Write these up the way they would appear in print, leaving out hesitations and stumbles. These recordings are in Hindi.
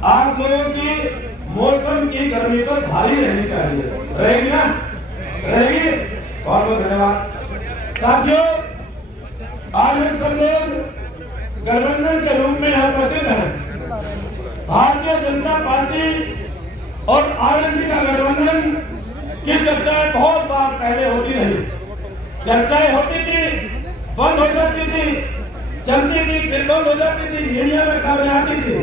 आप लोगों की मौसम की गर्मी तो भारी रहनी चाहिए, रहेगी ना? रहेगी। बहुत बहुत धन्यवाद साथियों। आज हम सब लोग गठबंधन के रूप में यहाँ उपस्थित हैं। भारतीय जनता पार्टी और आरएलडी का गठबंधन की चर्चाएं बहुत बार पहले होती रही। चर्चाएं होती थी, बंद हो जाती थी, चलती थी, फिर बंद हो जाती थी, मीडिया में खबरें आती थी,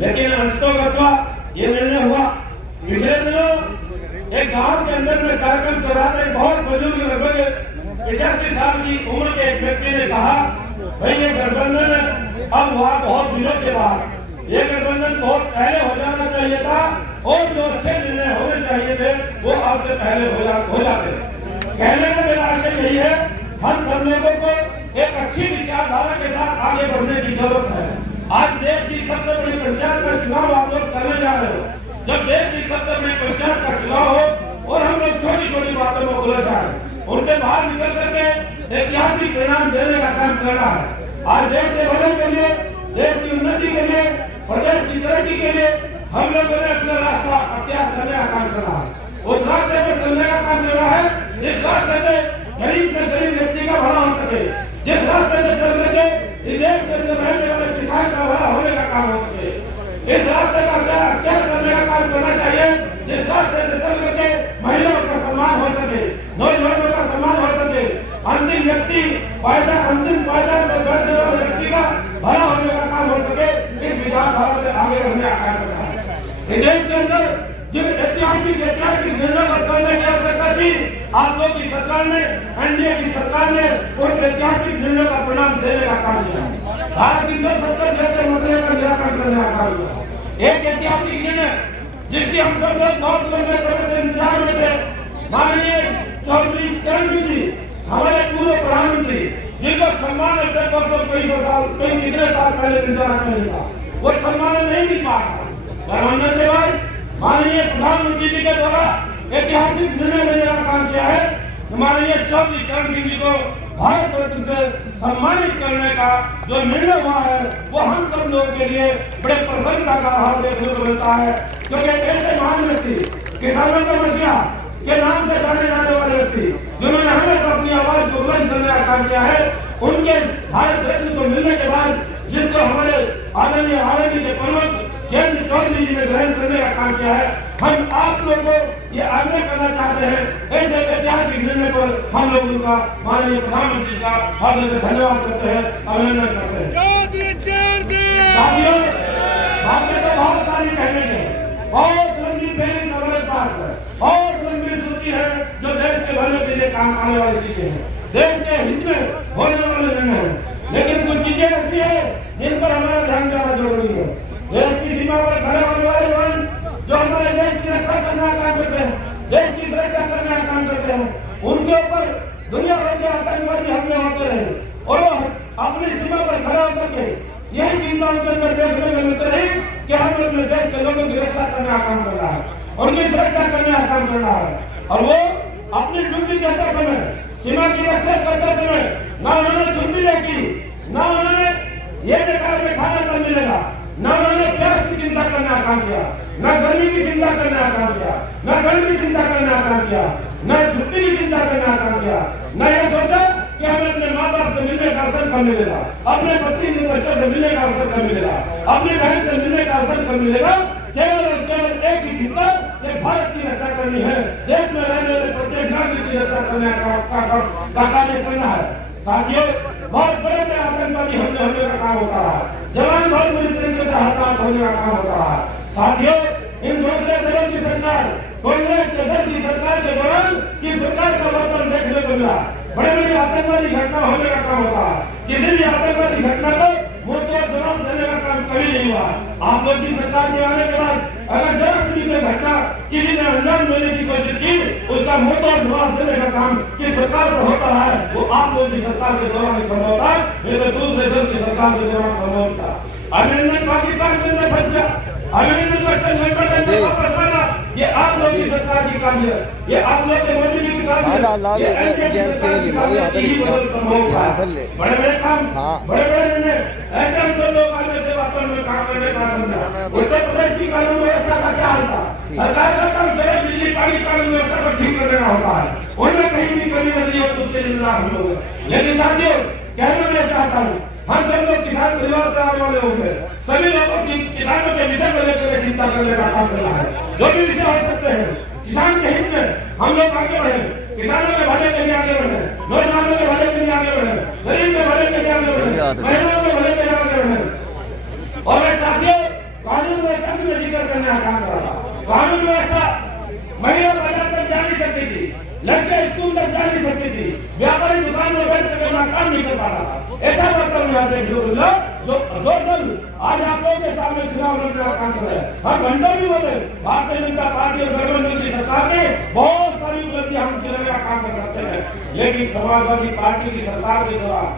लेकिन अंततः ये निर्णय हुआ। पिछले दिनों एक गांव के अंदर में कार्यक्रम कराते बहुत बुजुर्ग, लगभग 85 साल की उम्र के एक व्यक्ति ने कहा, भाई ये गठबंधन अब हुआ बहुत दिनों के बाद, ये गठबंधन बहुत पहले हो जाना चाहिए था और जो अच्छे निर्णय होने चाहिए थे वो अब से पहले हो जाते। कहने का मेरा आशय यही है, हम सब लोगों को एक अच्छी विचारधारा के साथ आगे बढ़ने की जरूरत है। आज देश की सबसे बड़ी पंचायत का चुनाव आप लोग करने जा रहे हो। जब देश की सबसे बड़ी पंचायत का चुनाव हो और हम लोग छोटी छोटी बातों में उलझ जाए, उनसे बाहर निकल करके ऐतिहासिक परिणाम देने का काम करना है। आज देश के भले के लिए, देश की उन्नति के लिए, प्रदेश की तरक्की के लिए हम लोगों ने अपना रास्ता अख्तियार करने का काम करना है। उस रास्ते पर चलने का काम करना है जिस रास्ते से गरीब से गरीब व्यक्ति का भला हो सके, जिस रास्ते से चल करके देश के अंदर रहने वाले किसान का भला होने का काम हो सके। इस रास्ते का क्या करने का काम करना चाहिए जिस रास्ते से चल करके महिलाओं का सम्मान हो सके, नौजवानों का सम्मान हो सके, अंतिम व्यक्ति अंतिम पायदान पर बैठने वाले व्यक्ति का भला होने का काम हो सके। इस विचारधारा से आगे बढ़ने का काम करना है। देश के अंदर जो ऐतिहासिक निर्णय करने की आवश्यकता थी, आप लोग की सरकार ने, एनडीए की सरकार ने उन ऐतिहासिक निर्णय का परिणाम देने का काम किया। भारत 370 जैसे मसले का निराकरण करने का काम किया। एक ऐतिहासिक निर्णय जिसकी हम सब लोग बहुत लंबे समय से इंतजार में थे, माननीय चौधरी चरण जी हमारे पूर्व प्रधानमंत्री, जिनका सम्मान कई कितने साल पहले मिल जाना चाहिए था, वो सम्मान नहीं मिल पाया। गठबंधन के बाद माननीय प्रधानमंत्री जी के द्वारा ऐतिहासिक निर्णय लेने का काम किया है। माननीय चौधरी चरण सिंह जी को भारत रत्न से सम्मानित करने का जो निर्णय हुआ है वो हम सब लोगों के लिए बड़े प्रसन्नता का भाव देखने को मिलता है, क्योंकि ऐसे महान व्यक्ति, किसानों का मसीहा के नाम से जाने जाने वाले व्यक्ति, जिन्होंने हमेशा अपनी आवाज को बुलंद करने का काम किया है, उनके भारत रत्न को मिलने के बाद जिसको हमारे आदरणीय आरएलडी के प्रमुख जयंत चौधरी जी ने ग्रहण करने का काम किया है, हम आप लोगों को ये आग्रह करना चाहते हैं, ऐसे ऐतिहासिक निर्णय पर हम लोग उनका माननीय प्रधानमंत्री का हृदय से धन्यवाद करते हैं, अभिनंदन करते हैं। साथियों, बातें तो बहुत सारी कहने हैं, बहुत लंबी फहरिस्त हमारे पास है, बहुत लंबी सूची है जो देश के भले के लिए काम आने वाली चीजें हैं, देश के हित में होने वाले निर्णय हैं, लेकिन कुछ चीजें ऐसी है जिन पर हमारा ध्यान देना जरूरी है। देश की सीमा पर खड़े होने वाले लोग जो हमारे देश की रक्षा करने का काम करते हैं, देश की सुरक्षा करने का काम करते हैं, उनके ऊपर दुनिया भर के आतंकवादी हमले होते रहे और वो अपनी सीमा पर खड़े होकर के यही चिंता उनके अंदर देखने को मिलते रही कि हम अपने देश के लोगों की रक्षा करने का काम कर रहा है, उनकी सुरक्षा करने का काम कर रहा है। और वो अपनी ड्यूटी करते समय, सीमा की रक्षा करते समय ना उन्होंने छुट्टी देखी, ना उन्होंने ये देखा कि खाना कब मिलेगा, ना उन्होंने प्यास की चिंता करने का काम किया, ना गर्मी की चिंता करने का काम किया, ना ठंड की चिंता करने का काम किया, ना छुट्टी की चिंता करने का काम किया, ना ये सोचा कि हमें अपने माँ बाप से मिलने का अवसर कब मिलेगा, अपने पत्नी बच्चों से मिलने का अवसर कब मिलेगा, अपने बहन से मिलने का अवसर कब मिलेगा। केवल और केवल एक ही चिंता, ये भारत की रक्षा करनी है, देश में रहने वाले प्रत्येक नागरिक की रक्षा करने का कार्य करना है। साथियों, बहुत बड़े बड़े आतंकवादी हमले का काम होता है, जवान बहुत बुरी तरीके से हताहत होने का काम होता है। साथियों, इन दूसरे दलों की सरकार, कांग्रेस के दल की सरकार के दौरान किस प्रकार का वातावरण देखने को मिला, बड़े बड़ी आतंकवादी घटना होने का काम होता है। किसी भी आतंकवादी घटना को मुंह तोड़ जवाब देने का काम कभी नहीं हुआ। आप लोग की सरकार के आने के बाद अगर जरा सी भी घटना किसी ने अंजाम देने की कोशिश की, उसका मुंह तोड़ जवाब देने का काम किस प्रकार का होता है वो आप लोग की सरकार के दौरान संभव था, ये तो दूसरे दल की सरकार के दौरान संभव था। अभिनंदन पाकिस्तान में फंस गया, अभिनंदन वापस आना, ये आप लोग की सरकार की काम है, ये आप लोग के मोदी जी की काम है, ये जयंत के लिए बड़े बड़े काम, बड़े बड़े निर्णय, ऐसे हम सब लोग आज से वास्तव में काम करने का समझा। उत्तर प्रदेश की कानून व्यवस्था का क्या हाल था? सरकार का काम सड़क बिजली पानी कानून व्यवस्था को ठीक करने का होता है, उनमें कहीं भी कमी नहीं हो तो उसके जिम्मेदार हम लोग हैं। लेकिन साथियों कहना मैं चाहता हूँ, हम सब लोग किसान परिवार से आने वाले होंगे, सभी लोगों की किसानों के विषय को लेकर चिंता करने का काम करना है। जो भी विषय हो सकते हैं किसान के हित में हम लोग आगे बढ़े, किसानों के भले के लिए आगे बढ़े, नौजवानों के भले के लिए आगे बढ़े, गरीब के भले के लिए आगे बढ़े, महिलाओं के भले के लिए आगे बढ़े। और मैं साथियों कानून व्यवस्था की मैं जिक्र करने का काम कर रहा हूँ। कानून व्यवस्था महिला बाजार तक जा नहीं सकती थी, लड़के स्कूल तक जा नहीं सकती थी, व्यापारी दुकान में बैठ कर काम नहीं कर पा रहा था। ऐसा मतलब यहाँ पे जो दल आज आप लोगों के सामने चुनाव लड़ने का काम कर रहे हैं, हम घंटों भी बोले भारतीय जनता पार्टी और गठबंधन की सरकार ने बहुत सारी उपलब्धियां हम दिलाने का काम कर सकते हैं, लेकिन समाजवादी पार्टी की सरकार के दौरान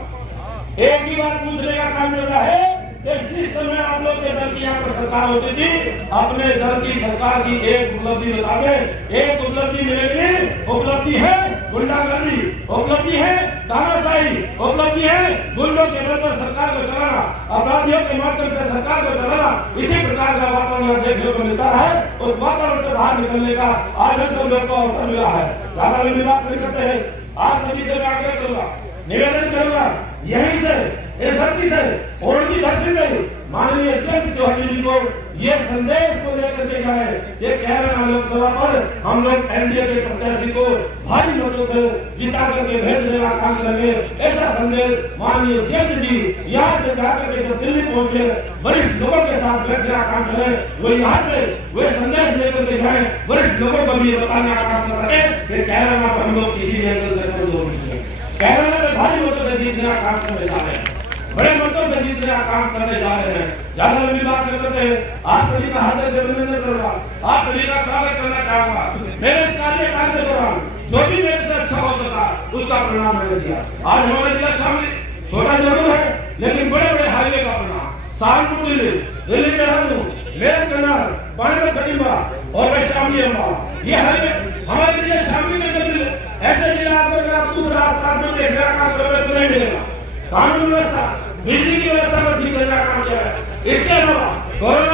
एक ही बात पूछने का काम कर रहा है कि जिस समय आप लोग के दल की यहाँ पर सरकार होती थी, अपने दल की सरकार की एक उपलब्धि बता दें। एक उपलब्धि मिलेगी, उपलब्धि है गुंडागर्दी, उपलब्धि है तानाशाही, उपलब्धि है गुंडों के बल पर सरकार को चलाना, अपराधियों के माध्यम से सरकार को चलाना। इसी प्रकार का वातावरण देखने को मिलता है। उस वातावरण से बाहर निकलने का आज हम सब लोग को अवसर मिला है। ज्यादा लंबी बात नहीं करते हैं, आज सभी से मैं आग्रह करूंगा, निवेदन करूंगा, यहीं से इस धरती से और भी धरती से माननीय जयंत चौधरी जी को ये संदेश को लेकर के जाए, ये कह रहे हैं लोकसभा पर हम लोग एनडीए के प्रत्याशी को भारी मतों से जिता करके भेज देने का काम करेंगे। ऐसा संदेश माननीय जयंत जी यहाँ से जाकर के जब दिल्ली पहुंचे वरिष्ठ लोगों के साथ बैठने का काम करें, वो यहाँ से वे संदेश लेकर के जाए, वरिष्ठ लोगों को भी ये बताने का काम कर सके कि कह रहे हैं हम लोग किसी भी एंगल से कमजोर नहीं है, कह रहे हैं भारी मतों से जीतने का काम करने जा रहे हैं, बड़े मतों से जीतने का काम करने जा रहे हैं। ज्यादा लंबी बात नहीं करते हैं, आप सभी का हार्दिक अभिनंदन करूंगा, आप सभी का स्वागत करना चाहूंगा। मेरे इस कार्यकाल के दौरान जो भी मेरे से अच्छा हो सका उसका परिणाम मैंने दिया। आज हमारे जिला शामिल छोटा जरूर है लेकिन बड़े बड़े हाईवे का परिणाम, सहारनपुर दिल्ली देहरादून, मेरठ कन्नौज, पानीपत कटिम्बा और शामली अम्बाला, ये हाईवे हमारे लिए शामिल ऐसे जिला अगर आप दूर रास्ता में देखने का काम करोगे तो नहीं मिलेगा। कानून व्यवस्था, बिजली की व्यवस्था को ठीक करने का काम किया है। इसके अलावा कोरोना